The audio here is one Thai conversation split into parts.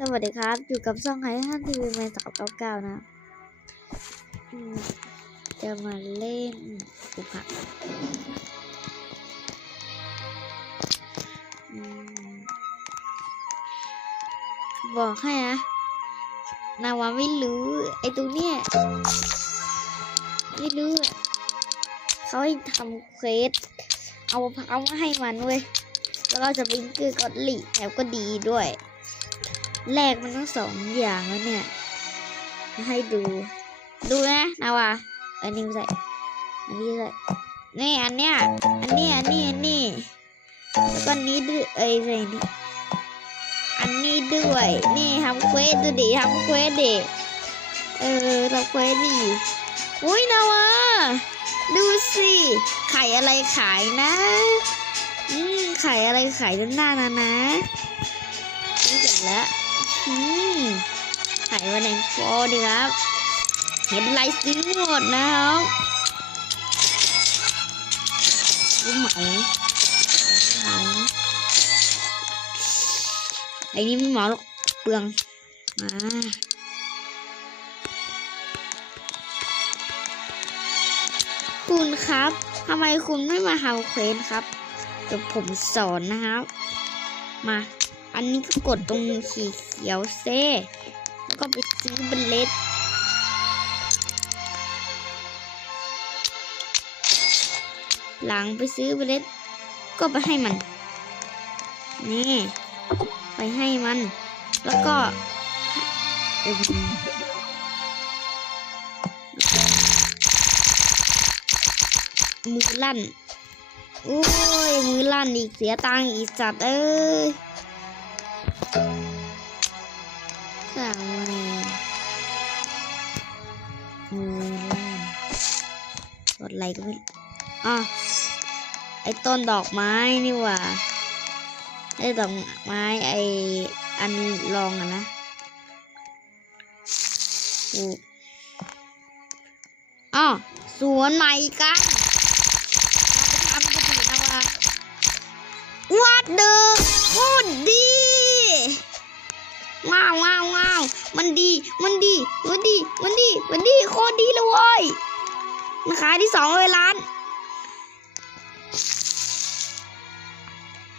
สวัสดีครับ อยู่กับช่องไฮฮันทีวีแมนสามเก้าเก้านะจะมาเล่นปุกผักบอกให้นะนาวาไม่รู้ ไอตัวเนี้ยไม่รู้ เขาให้ทำเควสเอามะพร้าวมาให้มันเว้ยแล้วก็จะเป็นเกลือกอดหลีแถมก็ดีด้วย แลกมันทั้งสองอย่างแล้วเนี่ยมาให้ดู ดูนะนาวาอันนี้ใส่ อันนี้ใส่ นี่อันเนี้ย อันนี้ อันนี้ อันนี้ แล้วก็นนี้ด้วย เอ้ยใส่นี่ อันนี้ด้วย นี่ทำเควสดูดิทำเควสดิเออทำเควสดิอุ้ยนาวาดูสิไข่อะไรขายนะอืมไข่อะไรขายด้านหน้านะนะนี่เสร็จแล้ว อืมไข่วันแดงโฟดีครับ เห็นลายซื้อหมดนะครับรู้ไหมไหมไอ้นี่ไม่เหมาหรอกเปลือง มาคุณครับทำไมคุณไม่มาทำเควสครับเดี๋ยวผมสอนนะครับ มา อันนี้ก็กดตรงสีเขียวเซ่แล้วก็ไปซื้อเบลเลตหลังไปซื้อเบลเลตก็ไปให้มัน นี่ ไปให้มัน แล้วก็มือลั่น โอ้ย มือลั่นอีกเสียตังอีกจัดเอ้ย อะไรก็ไม่อะไอ้ต้นดอกไม้นี่ว่าไอ้ดอกไม้ไอ้อันรองอะนะอ้อสวนใหม่กันเราไปทำกันดีนะวะวัดเดิมโคตรดีว้าวว้าวว้าวมันดี มันดี มันดี มันดี มันดี โคตรดีเลยว้ย นขายที่สองเลยร้าน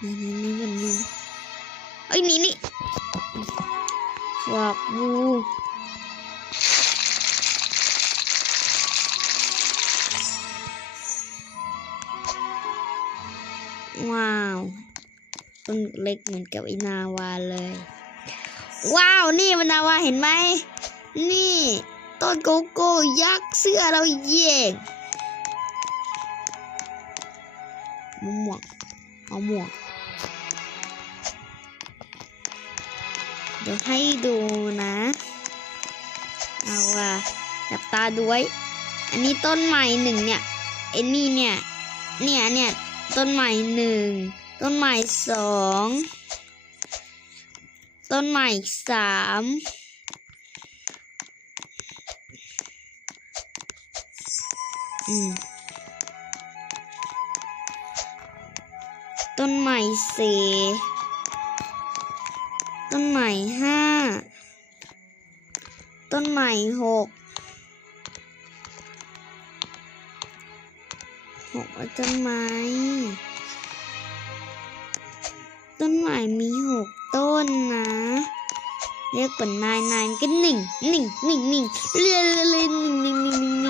นี่นี่นี่นี่เอ้ยนี่นี่ฟอกบูว้าวต้นเล็กเหมือนกับไอนาวาเลย ว้าว นี่มันนาวาเห็นไหม นี่ ต้นโกโก้ยักษ์เสื้อเราเย่งมะม่วงเอาม่วงเดี๋ยวให้ดูนะ เอาว่าจับตาดูไว้อันนี้ต้นใหม่หนึ่งเนี่ยไอ้นี่เนี่ย เนี่ยเนี่ยต้นใหม่หนึ่งต้นใหม่สองต้นใหม่สาม อืมต้นใหม่สี่ต้นใหม่ห้าต้นใหม่หกหกต้นไม้ ต้นไม้มีหกต้นนะ เรียกกว่านายนายก็หนึ่งหนึ่งหนึ่งหนึ่งเรื่อยเลยหนึ่งหนึ่งหนึ่ง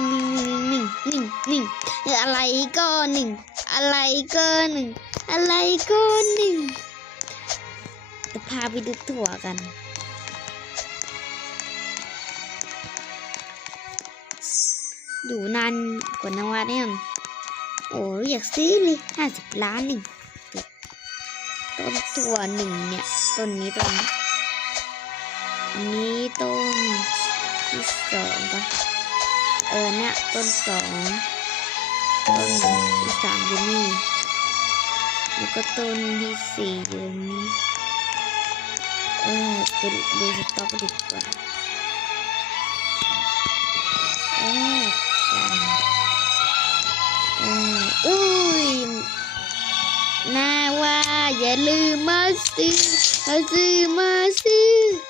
หนึ่งหนึ่งอะไรก็หนึ่งอะไรก็หนึ่งอะไรก็หนึ่งจะพาไปดูถั่วกัน อยู่นานกว่านวาเนี่ยโอ้อยากซื้อเลยห้าสิบล้านหนึ่งต้นถั่วหนึ่งเนี่ยต้นนี้ต้นนี้อันนี้ต้นที่สองปะ เออเนี่ยต้นสองต้นที่สามอยู่นี่ แล้วก็ต้นที่สี่อยู่ตรงนี้ เออไปดูสต็อกดีกว่าเออกันเอออุ้ยนาว่าอย่าลืมมาซื้อมาซื้อมาซื้อ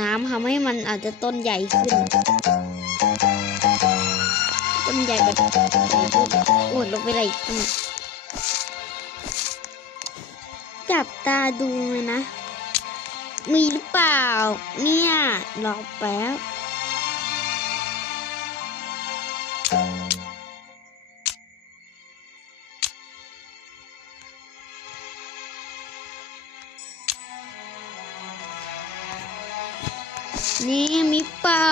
น้ำทำให้มันอาจจะต้นใหญ่ขึ้น ต้นใหญ่แบบใหญ่ขึ้นโอ้ยลงไปเลยอีกต้นจับตาดูเลยนะ มีหรือเปล่า เนี่ยรอแป๊บ นี่มีเปล่า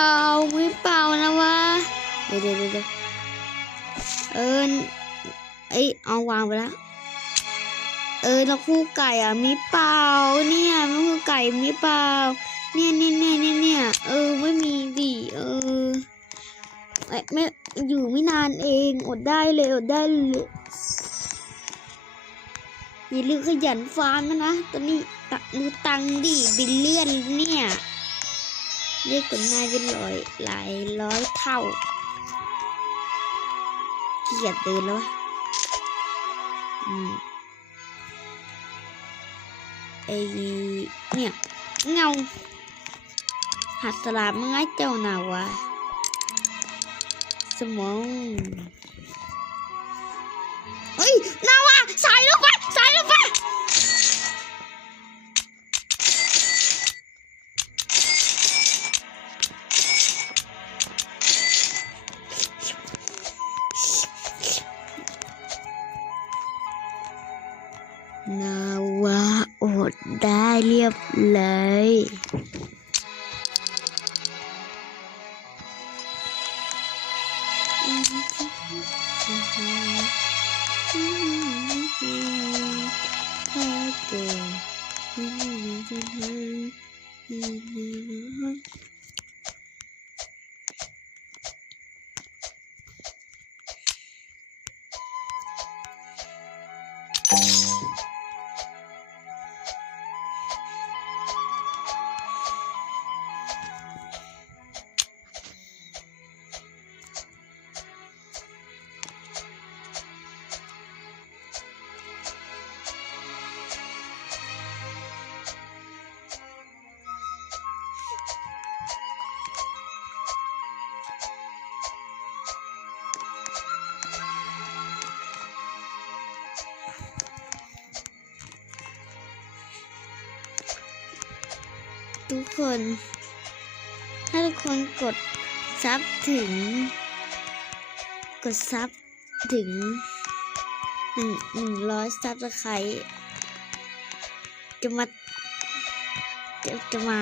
มีเปล่านะวะเดี๋ยวเดี๋ยวเดี๋ยวเออเอ้ยเอาวางไปแล้วเออแล้วคู่ไก่อะมีเปล่าเนี่ยมันคู่ไก่มีเปล่าเนี่ยเนี่ยเนี่ยเนี่ยเนี่ยเออไม่มีดิเออเอ้ยไม่อยู่ไม่นานเองอดได้เลยอดได้เลยอย่าลืมขยันฟาร์มนะนะตอนนี้ตะดูตังดิบิลเลียนเนี่ย เรียกคนนายเป็นร้อยหลายร้อยเท่าเกียดเดินแล้ววะอืมไอเนี่ย เงา หัดสลามมันง่ายเจ้าหนาวะ สมอง เฮ้ยนาวะสายลงไปสายลงไป คน ถ้าทุกคนกดซับถึง กดซับถึงหนึ่งหนึ่งร้อยซับสไครต์จะมาจะจะมา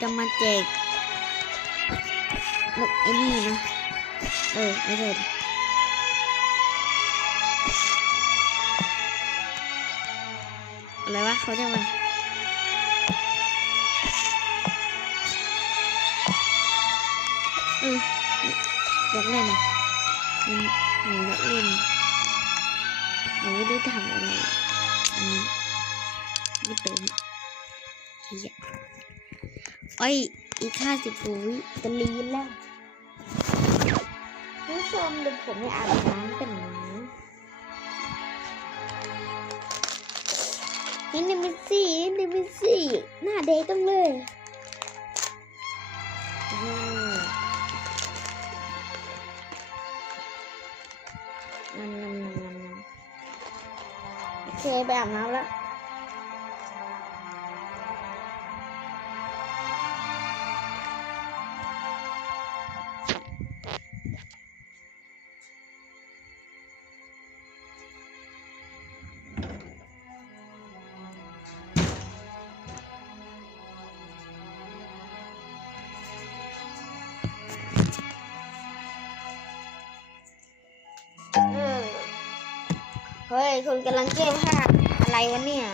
จะมาแจกนกไอ้นี่นะ เออ ไม่ใช่ อะไรวะเขาเรียกว่าเอออยากเล่นอะหนูหนูอกเล่นหนูไม่รู้จะทำอะไรอันนี้ไม่เติมเฮียโอ้ยอีกห้าสิบวิจะลีนแล้วผู้ชมเดี๋ยวผมไม่อาบน้ำกัน นะนี่นี่เป็นสีนี่เป็นสีหน้าเด็กจังเลยว้าวนำนำนำนำนโอเคไปอาบน้ำแล้ว กำลังแก้ผ้าอะไรวะเนี่ย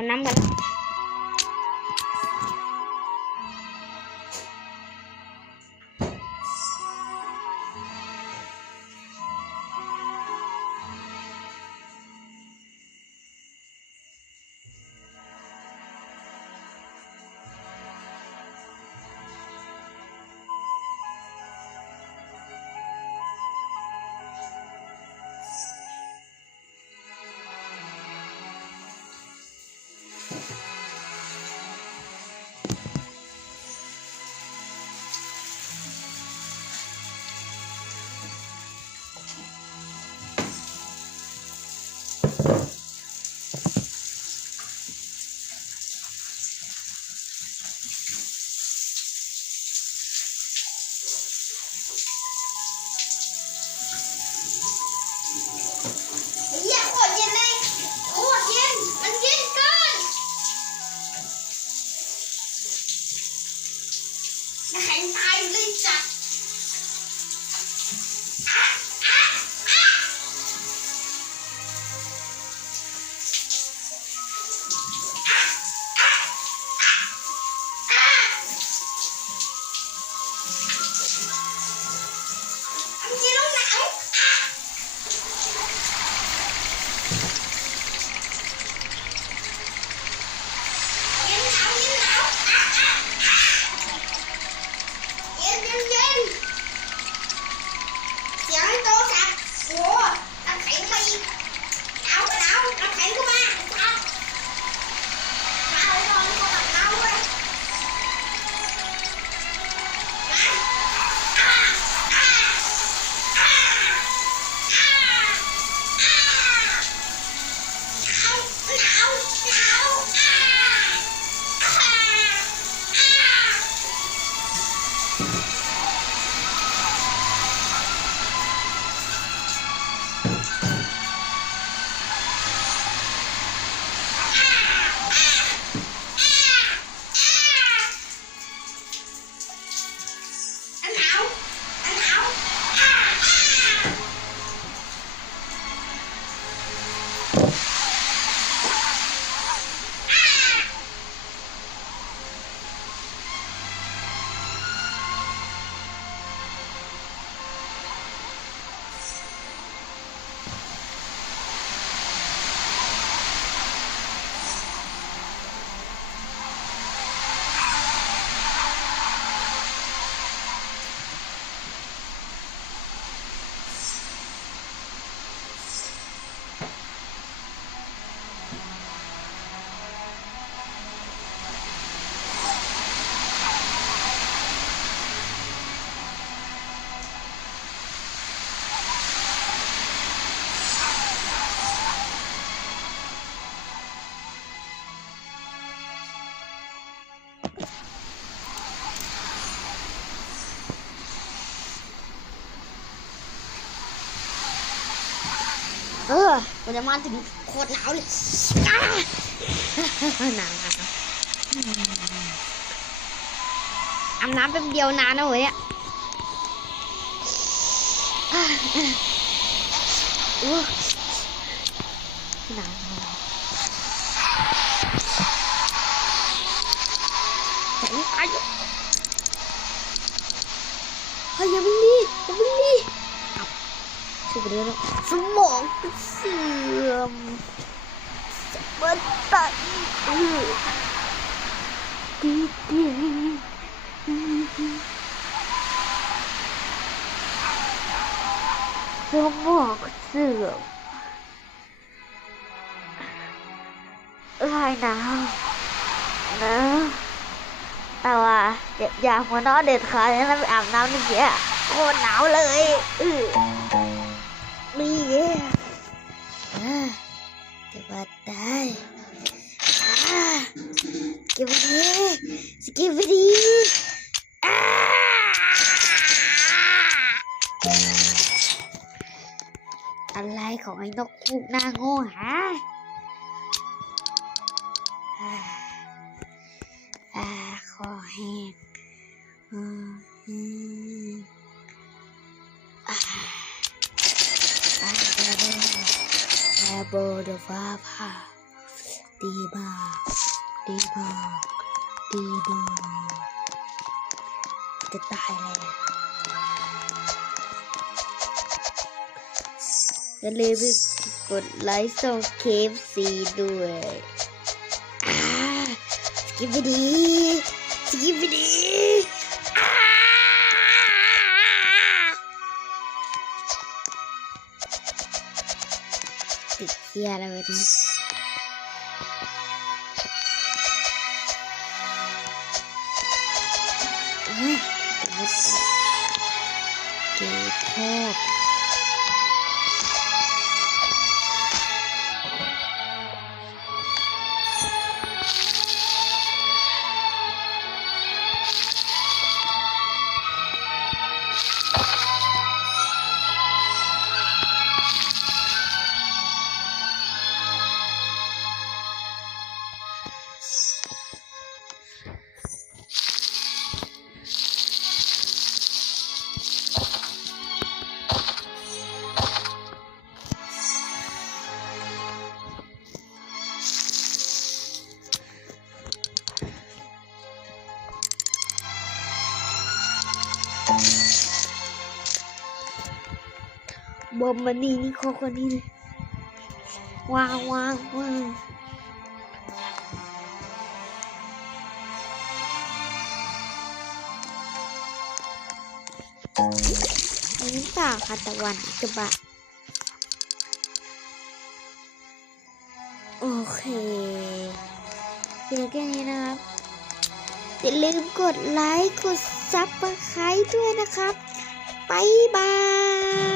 我拿过来。你还拿一杯子 Hallelujah. มันจะมาถึงโคตรหนาวเลยหนาวหนาวอาบน้ำแป๊บเดียวนานนะเว้ยเนี่ยอ่าโอ้หนาวหนาวแต่ไม่ตายอยู่ ไปด้วยนะสมองเสื่อมจะมาตัดอือดีดีสมองเสื่อมอะไรนะนะแต่ว่าอย่าอย่าหัวเราะเด็ดขาดนะไปอาบน้ำนี่แกโคตรหนาวเลยอือ มีเย่อ่าจะบาดตายอ่าสกิบดีสกิบดีอะไรของไอ้นกคูกหน้าโง่ฮะอ่าอ่าคอแห้งอืม โบเดฟ้าผ่าดีมากดีมากดีมากจะตายแล้วอย่าลืมกดไลค์ส่งเคฟซีด้วยอ่าสกิปไปดีสกิปไปดี ติดเฮียอะไร มมันนี่นี่โคคนนี้เลยวางวางวางอันนี้เปล่าค่ะตะวันกระบะโอเคเพียงแค่นี้นะครับอย่าลืมกดไลค์ กดซับสไครต์ด้วยนะครับ บ๊ายบาย